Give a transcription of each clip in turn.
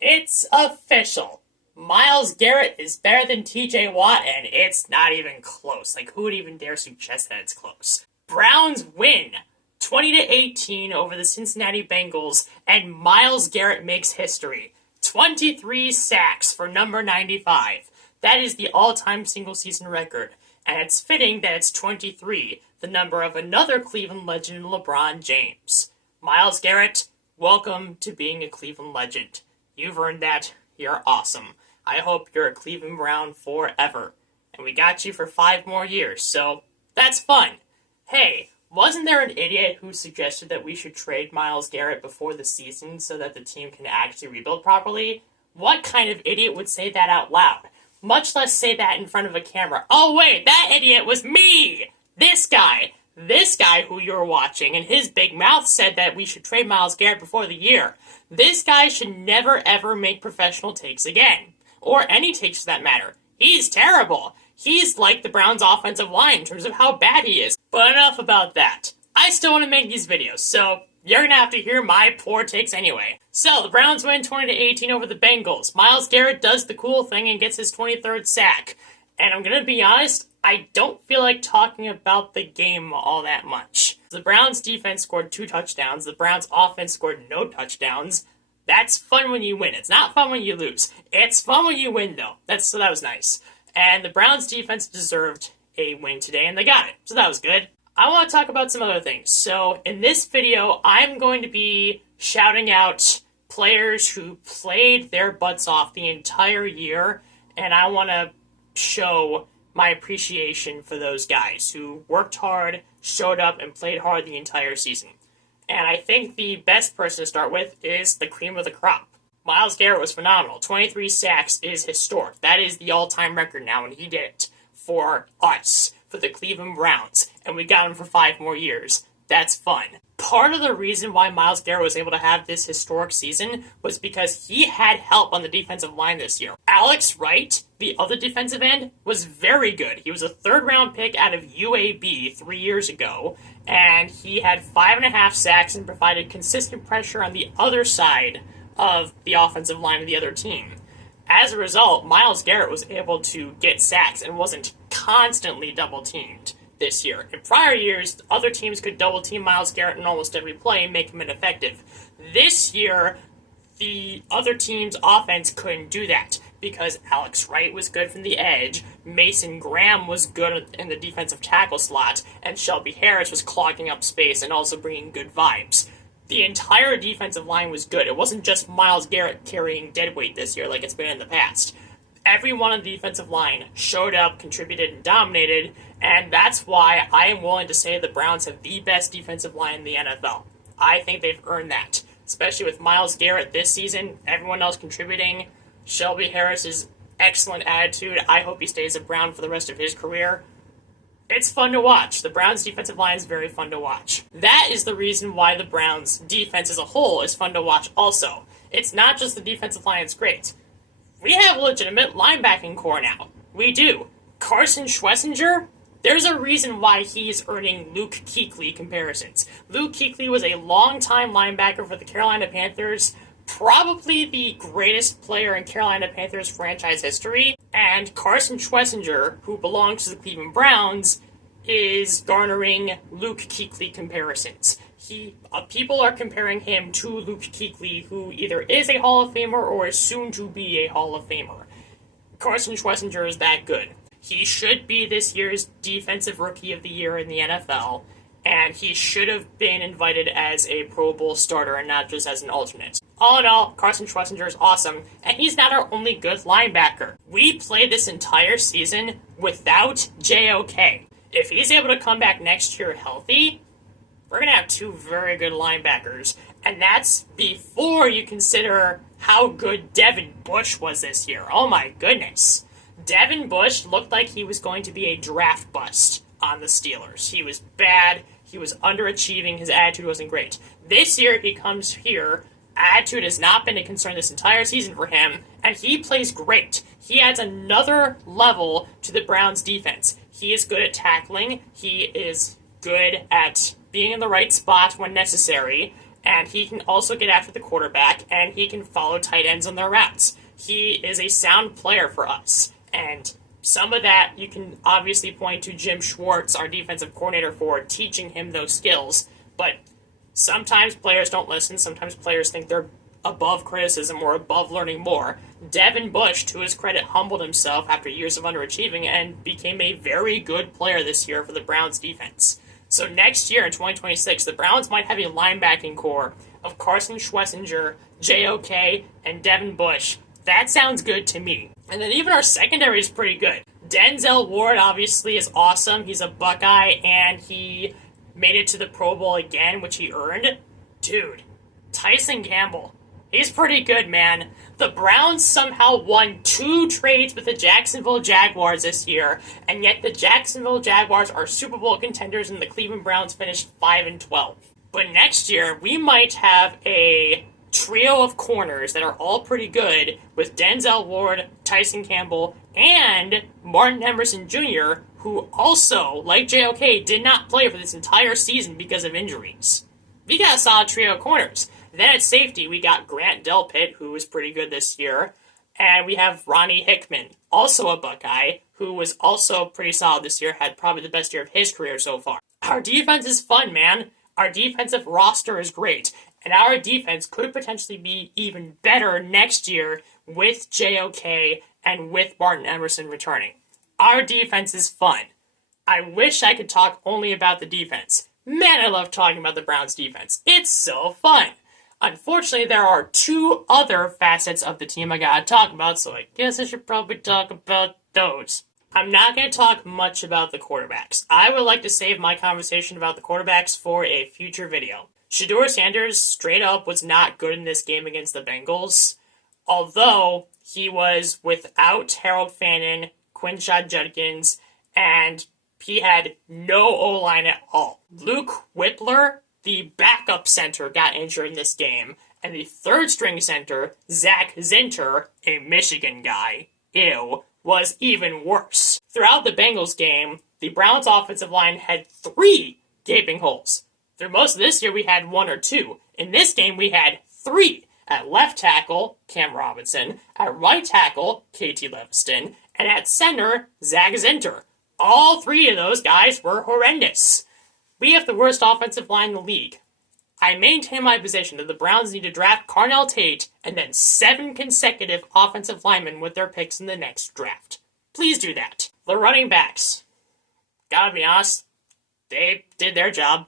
It's official. Myles Garrett is better than TJ Watt, and it's not even close. Like, who would even dare suggest that it's close? Browns win 20-18 over the Cincinnati Bengals, and Myles Garrett makes history. 23 sacks for number 95. That is the all-time single-season record, and it's fitting that it's 23, the number of another Cleveland legend, LeBron James. Myles Garrett, welcome to being a Cleveland legend. You've earned that. You're awesome. I hope you're a Cleveland Brown forever. And we got you for 5 more years, so that's fun. Hey, wasn't there an idiot who suggested that we should trade Myles Garrett before the season so that the team can actually rebuild properly? What kind of idiot would say that out loud? Much less say that in front of a camera. Oh wait, that idiot was me! This guy who you're watching, and his big mouth said that we should trade Myles Garrett before the year. This guy should never ever make professional takes again. Or any takes for that matter. He's terrible. He's like the Browns' offensive line in terms of how bad he is. But enough about that. I still want to make these videos, so you're going to have to hear my poor takes anyway. So, the Browns win 20-18 over the Bengals. Myles Garrett does the cool thing and gets his 23rd sack. And I'm going to be honest, I don't feel like talking about the game all that much. The Browns defense scored 2 touchdowns. The Browns offense scored no touchdowns. That's fun when you win. It's not fun when you lose. It's fun when you win, though. So that was nice. And the Browns defense deserved a win today, and they got it. So that was good. I want to talk about some other things. So in this video, I'm going to be shouting out players who played their butts off the entire year, and I want to show my appreciation for those guys who worked hard, showed up, and played hard the entire season. And I think the best person to start with is the cream of the crop. Myles Garrett was phenomenal. 23 sacks is historic. That is the all-time record now, and he did it for us, for the Cleveland Browns. And we got him for 5 more years. That's fun. Part of the reason why Myles Garrett was able to have this historic season was because he had help on the defensive line this year. Alex Wright, the other defensive end, was very good. He was a 3rd-round pick out of UAB 3 years ago, and he had 5.5 sacks and provided consistent pressure on the other side of the offensive line of the other team. As a result, Myles Garrett was able to get sacks and wasn't constantly double-teamed this year. In prior years, other teams could double-team Myles Garrett in almost every play and make him ineffective. This year, the other team's offense couldn't do that because Alex Wright was good from the edge, Mason Graham was good in the defensive tackle slot, and Shelby Harris was clogging up space and also bringing good vibes. The entire defensive line was good. It wasn't just Myles Garrett carrying deadweight this year like it's been in the past. Everyone on the defensive line showed up, contributed, and dominated, and that's why I am willing to say the Browns have the best defensive line in the NFL. I think they've earned that, especially with Myles Garrett this season, everyone else contributing, Shelby Harris's excellent attitude. I hope he stays a Brown for the rest of his career. It's fun to watch. The Browns' defensive line is very fun to watch. That is the reason why the Browns' defense as a whole is fun to watch also. It's not just the defensive line that's great. We have a legitimate linebacking core now. We do. Carson Schlesinger, there's a reason why he's earning Luke Kuechly comparisons. Luke Kuechly was a long-time linebacker for the Carolina Panthers, probably the greatest player in Carolina Panthers franchise history, and Carson Schlesinger, who belongs to the Cleveland Browns, is garnering Luke Kuechly comparisons. People are comparing him to Luke Kuechly, who either is a Hall of Famer or is soon to be a Hall of Famer. Carson Schlesinger is that good. He should be this year's Defensive Rookie of the Year in the NFL, and he should have been invited as a Pro Bowl starter and not just as an alternate. All in all, Carson Schlesinger is awesome, and he's not our only good linebacker. We played this entire season without JOK. If he's able to come back next year healthy, we're going to have 2 very good linebackers, and that's before you consider how good Devin Bush was this year. Oh my goodness. Devin Bush looked like he was going to be a draft bust on the Steelers. He was bad, he was underachieving, his attitude wasn't great. This year he comes here, attitude has not been a concern this entire season for him, and he plays great. He adds another level to the Browns' defense. He is good at tackling, he is good at being in the right spot when necessary, and he can also get after the quarterback, and he can follow tight ends on their routes. He is a sound player for us, and some of that you can obviously point to Jim Schwartz, our defensive coordinator, for teaching him those skills, but sometimes players don't listen. Sometimes players think they're above criticism or above learning more. Devin Bush, to his credit, humbled himself after years of underachieving and became a very good player this year for the Browns defense. So next year in 2026, the Browns might have a linebacking core of Carson Schwessinger, JOK, and Devin Bush. That sounds good to me. And then even our secondary is pretty good. Denzel Ward obviously is awesome. He's a Buckeye, and he made it to the Pro Bowl again, which he earned. Dude, Tyson Campbell. He's pretty good, man. The Browns somehow won 2 trades with the Jacksonville Jaguars this year, and yet the Jacksonville Jaguars are Super Bowl contenders and the Cleveland Browns finished 5-12. But next year, we might have a trio of corners that are all pretty good with Denzel Ward, Tyson Campbell, and Martin Emerson Jr., who also, like JOK, did not play for this entire season because of injuries. We got a solid trio of corners. Then at safety, we got Grant Delpit, who was pretty good this year. And we have Ronnie Hickman, also a Buckeye, who was also pretty solid this year, had probably the best year of his career so far. Our defense is fun, man. Our defensive roster is great. And our defense could potentially be even better next year with JOK and with Martin Emerson returning. Our defense is fun. I wish I could talk only about the defense. Man, I love talking about the Browns defense. It's so fun. Unfortunately, there are 2 other facets of the team I gotta talk about, so I guess I should probably talk about those. I'm not going to talk much about the quarterbacks. I would like to save my conversation about the quarterbacks for a future video. Shedeur Sanders, straight up, was not good in this game against the Bengals, although he was without Harold Fannin, Quinshon Judkins, and he had no O-line at all. Luke Whippler, the backup center, got injured in this game, and the third-string center, Zach Zinter, a Michigan guy, was even worse. Throughout the Bengals game, the Browns' offensive line had 3 gaping holes. Through most of this year, we had 1 or 2. In this game, we had 3. At left tackle, Cam Robinson. At right tackle, KT Leviston. And at center, Zach Zinter. All 3 of those guys were horrendous. We have the worst offensive line in the league. I maintain my position that the Browns need to draft Carnell Tate and then 7 consecutive offensive linemen with their picks in the next draft. Please do that. The running backs. Gotta be honest, they did their job.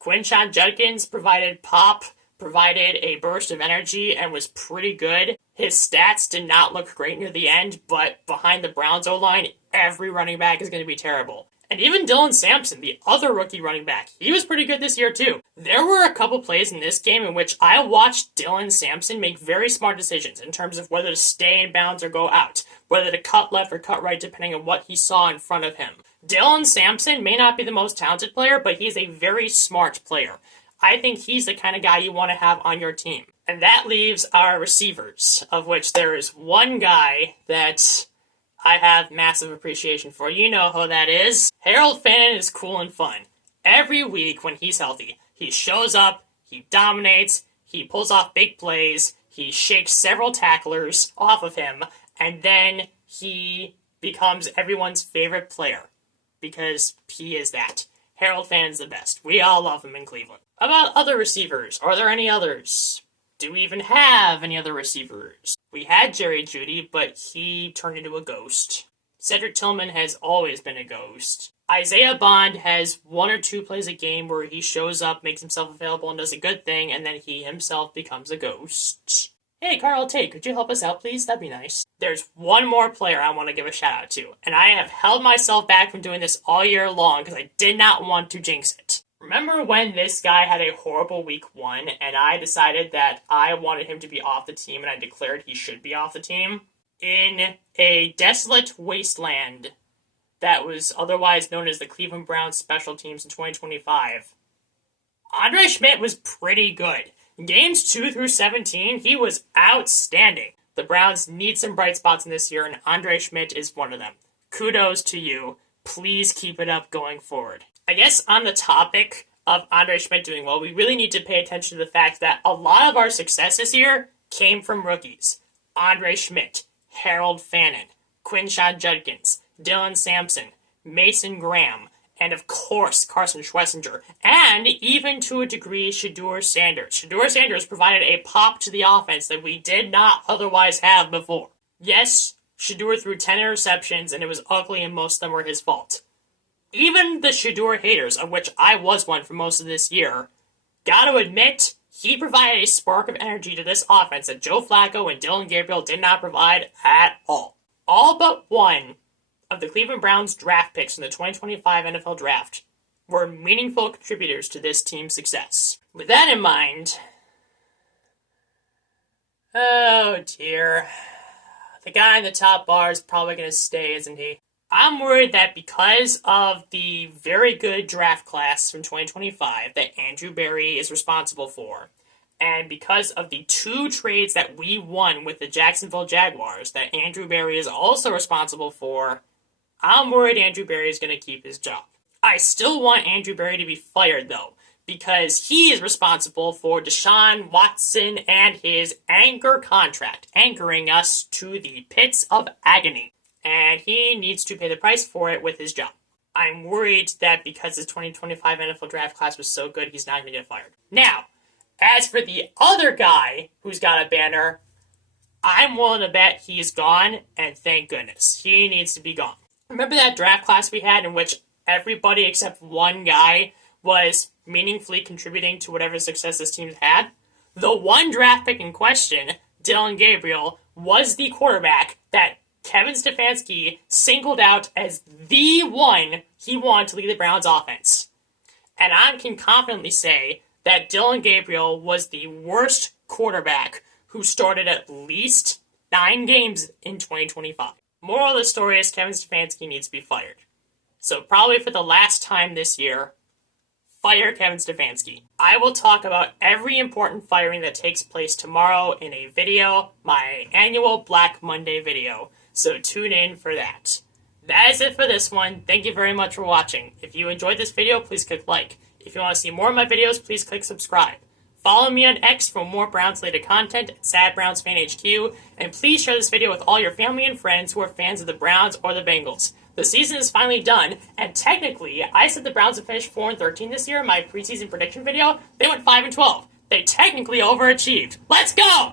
Quinshon Judkins provided pop, provided a burst of energy, and was pretty good. His stats did not look great near the end, but behind the Browns O-line, every running back is going to be terrible. And even Dylan Sampson, the other rookie running back, he was pretty good this year too. There were a couple plays in this game in which I watched Dylan Sampson make very smart decisions in terms of whether to stay in bounds or go out, whether to cut left or cut right depending on what he saw in front of him. Dylan Sampson may not be the most talented player, but he's a very smart player. I think he's the kind of guy you want to have on your team. And that leaves our receivers, of which there is one guy that I have massive appreciation for. You know who that is. Harold Fannin is cool and fun. Every week when he's healthy, he shows up, he dominates, he pulls off big plays, he shakes several tacklers off of him, and then he becomes everyone's favorite player. Because he is that. Harold Fannin's the best. We all love him in Cleveland. About other receivers, are there any others? Do we even have any other receivers? We had Jerry Jeudy, but he turned into a ghost. Cedric Tillman has always been a ghost. Isaiah Bond has 1 or 2 plays a game where he shows up, makes himself available, and does a good thing, and then he himself becomes a ghost. Hey, Carl Tate, could you help us out, please? That'd be nice. There's one more player I want to give a shout out to, and I have held myself back from doing this all year long because I did not want to jinx it. Remember when this guy had a horrible week 1, and I decided that I wanted him to be off the team, and I declared he should be off the team? In a desolate wasteland that was otherwise known as the Cleveland Browns special teams in 2025, Andre Schmidt was pretty good. Games 2 through 17, he was outstanding. The Browns need some bright spots in this year, and Andre Schmidt is one of them. Kudos to you. Please keep it up going forward. I guess on the topic of Andre Schmidt doing well, we really need to pay attention to the fact that a lot of our success this year came from rookies. Andre Schmidt, Harold Fannin, Quinshon Judkins, Dylan Sampson, Mason Graham, and of course Carson Schlesinger, and even to a degree Shedeur Sanders. Shedeur Sanders provided a pop to the offense that we did not otherwise have before. Yes, Shedeur threw 10 interceptions and it was ugly and most of them were his fault. Even the Shedeur haters, of which I was one for most of this year, gotta admit, he provided a spark of energy to this offense that Joe Flacco and Dylan Gabriel did not provide at all. All but one of the Cleveland Browns draft picks in the 2025 NFL Draft were meaningful contributors to this team's success. With that in mind, oh dear, the guy in the top bar is probably going to stay, isn't he? I'm worried that because of the very good draft class from 2025 that Andrew Berry is responsible for, and because of the 2 trades that we won with the Jacksonville Jaguars that Andrew Berry is also responsible for, I'm worried Andrew Berry is going to keep his job. I still want Andrew Berry to be fired, though, because he is responsible for Deshaun Watson and his anchor contract, anchoring us to the pits of agony. And he needs to pay the price for it with his job. I'm worried that because his 2025 NFL Draft class was so good, he's not going to get fired. Now, as for the other guy who's got a banner, I'm willing to bet he's gone, and thank goodness. He needs to be gone. Remember that draft class we had in which everybody except one guy was meaningfully contributing to whatever success this team had? The one draft pick in question, Dylan Gabriel, was the quarterback that Kevin Stefanski singled out as the one he wanted to lead the Browns offense. And I can confidently say that Dylan Gabriel was the worst quarterback who started at least 9 games in 2025. Moral of the story is Kevin Stefanski needs to be fired. So probably for the last time this year, fire Kevin Stefanski. I will talk about every important firing that takes place tomorrow in a video, my annual Black Monday video. So tune in for that. That is it for this one. Thank you very much for watching. If you enjoyed this video, please click like. If you want to see more of my videos, please click subscribe. Follow me on X for more Browns-related content at SadBrownsFanHQ, and please share this video with all your family and friends who are fans of the Browns or the Bengals. The season is finally done, and technically, I said the Browns would finish 4-13 this year in my preseason prediction video. They went 5-12. They technically overachieved. Let's go!